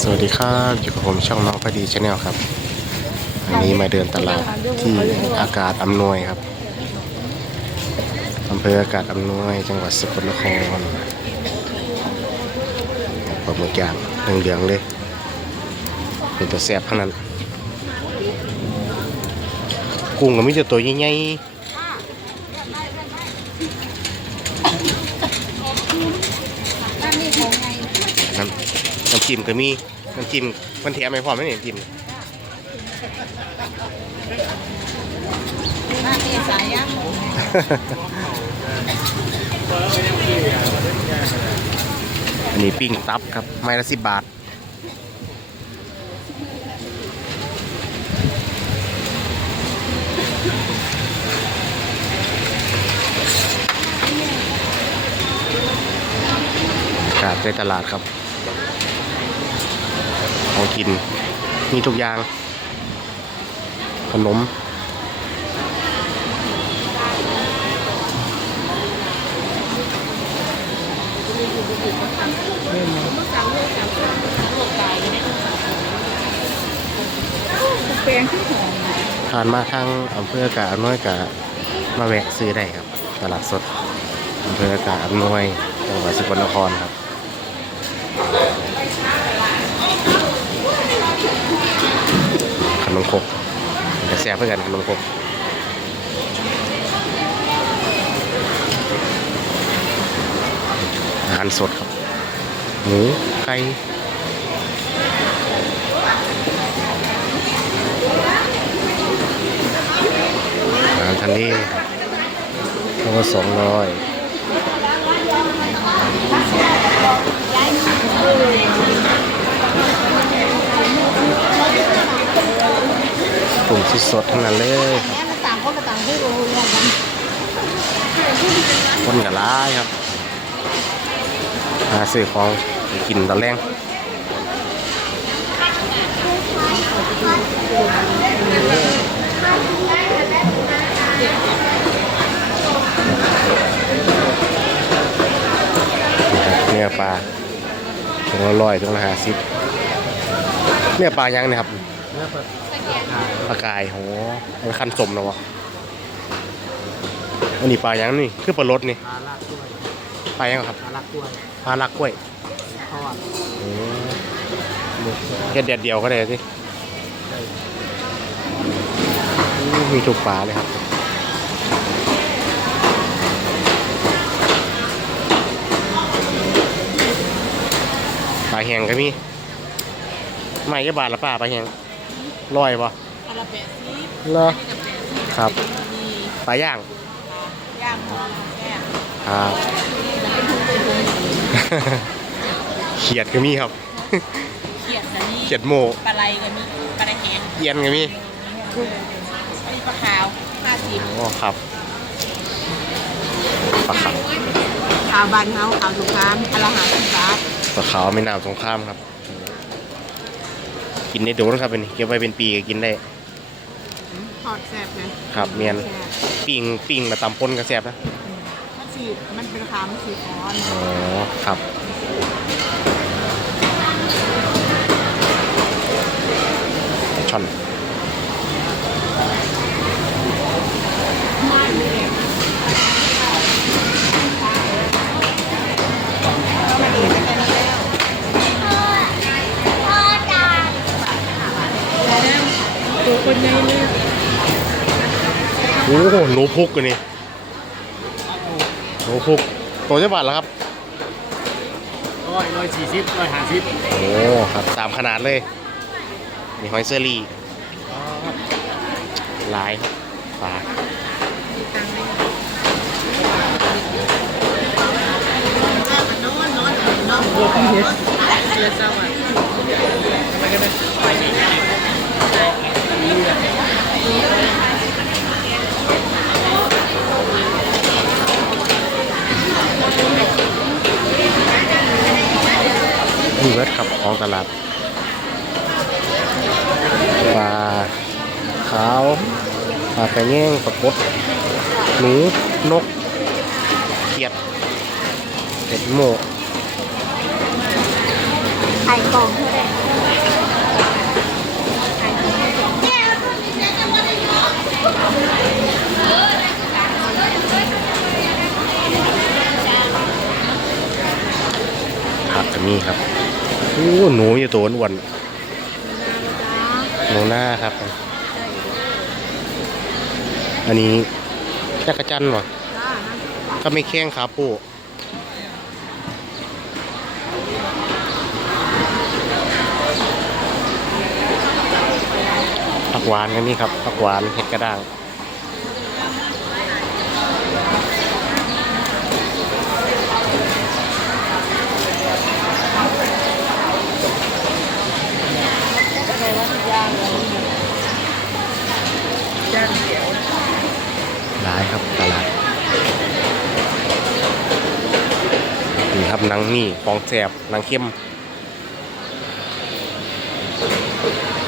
สวัสดีครับอยู่กับผมช่องน้องพอดีชาแนลครับวันนี้มาเดินตลาดที่อากาศอำนวยครับอำเภออากาศอำนวย จังหวัดสกลนครปลาหมึกย่างเหลืองๆเลยเป็นตัวแซ่บทั้งนั้นกุ้งก็มีแต่ตัวใหญ่ๆ น้ำจิ้มก็มีน้ำจิ้มมันแถมไม่พร้อมไหมเนี่ยน้ำจิ้มบ้านนี้สายยักษ์อันนี้ปิ้งตับครับ ไม้ละสิบบาท กาดในตลาดครับของ กิน มีทุกอย่าง ขนม แปลงที่หอมผ่านมาทางอำเภอกาอำนวยกะมาแวะซื้อได้ครับ ตลาดสดอำเภอกาอำนวยจังหวัดสกลนครครับ นมครกแต่แซ่บเพื่อกันขนมครกอาหารสดครับ หมูไก่อาหารทะเลตัวสองร้อย ปุ่มสดๆทั้งนั้นเลยครับมันต่างคนต่างที่รู้กันคนกับร้ายครับหาซื้อของกินตอนแรงนี่ครับเนื้อปลาตรงละร้อยตรงละห้าสิบเนื้อปลายังนี่ยครับ ปลากายโหมันคันสมแล้ววะอันนี้ปลายังนี่คือปลารสนี่ปลาลากกล้วยปลายังครับปลาลากกล้วยปลาลักกล้วยทอดอืมแค่แดดเดียวก็ได้สิอู้มีทุกปลาเลยครับปลาแห้งก็มีไม่ก็บาทละป้าปลาแห้ง ลอยปะอาราเบะซีฟเหรอนี่กับแปะซีฟครับมีปลาย่างย่างมองแก้มครับแล้วเป็นทุงเป็นทุงเขียดก็มีครับ เขียดนะนี่เขียดโมปลาไหลก็มีปลาไหลแห้งเอียนก็มีมีปลาขาวปลาสีโอ้ครับปลาขาวขาวบานเฮาขาวสุกามอลาหาสิบบาทปลาขาวไม่น้ำสงครามครับ กินได้ดูนะครับเป็นเก็บไว้เป็นปีก็กินได้ทอดแซ่บนะครับเมียนแซ่บปิ้งปิ้งมาตำปนก็แซ่บนะมันสีมันเป็นขาวมันสีอ่อนอ๋อครับช่อน โอ้โหหนูพุกอันนี่หนูพุกตัวจะบาทแล้วครับร้อยร้อยสี่สิบร้อยห้าสิบโอ้ครับตามขนาดเลย มีหอยเซอรี่ลายครับปลาเดือดเดือดเดือดสวัสดิ์นี่เวทครับ ของตลาดปลาขาวปลากระแยงปลากดหนูนกเขียดเห็ดโมกถ่ายกล่องเท่าไหร่ ผักก็มีครับโอ้ หนูอยู่ตัวอ้วนหนูหน้าครับ อันนี้จักรจันทร์วะก็ไม่แข้งขาปูผักหวานก็มีครับผักหวานเห็ดกระด้าง ย่างเขียว หลายครับตลาด นี่ครับหนังนี่ของแสบหนังเข้ม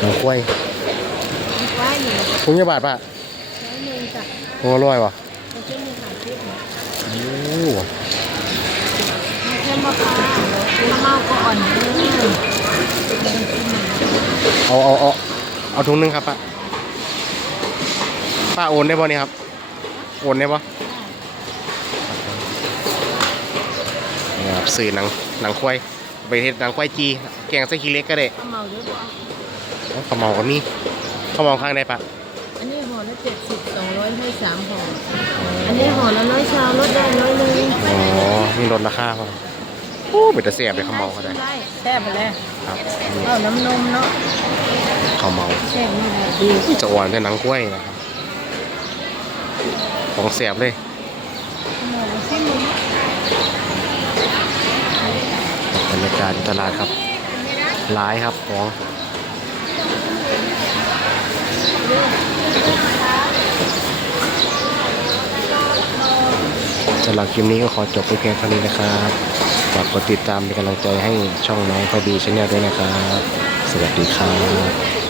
หนังกล้วยว่าหนึ่งถุงยี่บาทป่ะร้อยหนึ่งจ้ะถุงละร้อยวะเราจะมีขายที่ไหนโอ้มีแค่มะพร้าวมะเมาก็อ่อนเลยเอาเอาเอาเอาถุงหนึงครับป้าป้าโอนได้ป่ะเนี่ยครับ โอนได้ป่ะ นี่ครับสื่อหนังหนังควายไปเฮ็ดหนังควายจีแกงใส่ขี้เหล็กก็ได้มะเมาเยอะบ่เอาข้าวเมาก็มีข้าวเมาข้างได้ปะอันนี้ห่อละเจ็ดสิบสองร้อยให้สามห่ออันนี้ห่อละร้อยชาลดได้ร้อยหนึ่งอ๋อมีลดราคาป่ะโอ้เป็นตะเสียบเลยข้าวเมาก็ได้ได้แซ่บไปแล้วครับเอาน้ำนมเนาะข้าวเมาแซ่บนี่แหละดีจะอ่อนแต่หนังกล้วยนะครับของเสียบเลย หมดแล้วสิมึง บ รยากาศตลาดครับหลายครับของสำหรับคลิปนี้ก็ขอจบไปเพียงเท่านี้นะครับฝากกดติดตามเป็นกำลังใจให้ช่องน้องพอดีชแนลด้วยนะครับ สวัสดีครับ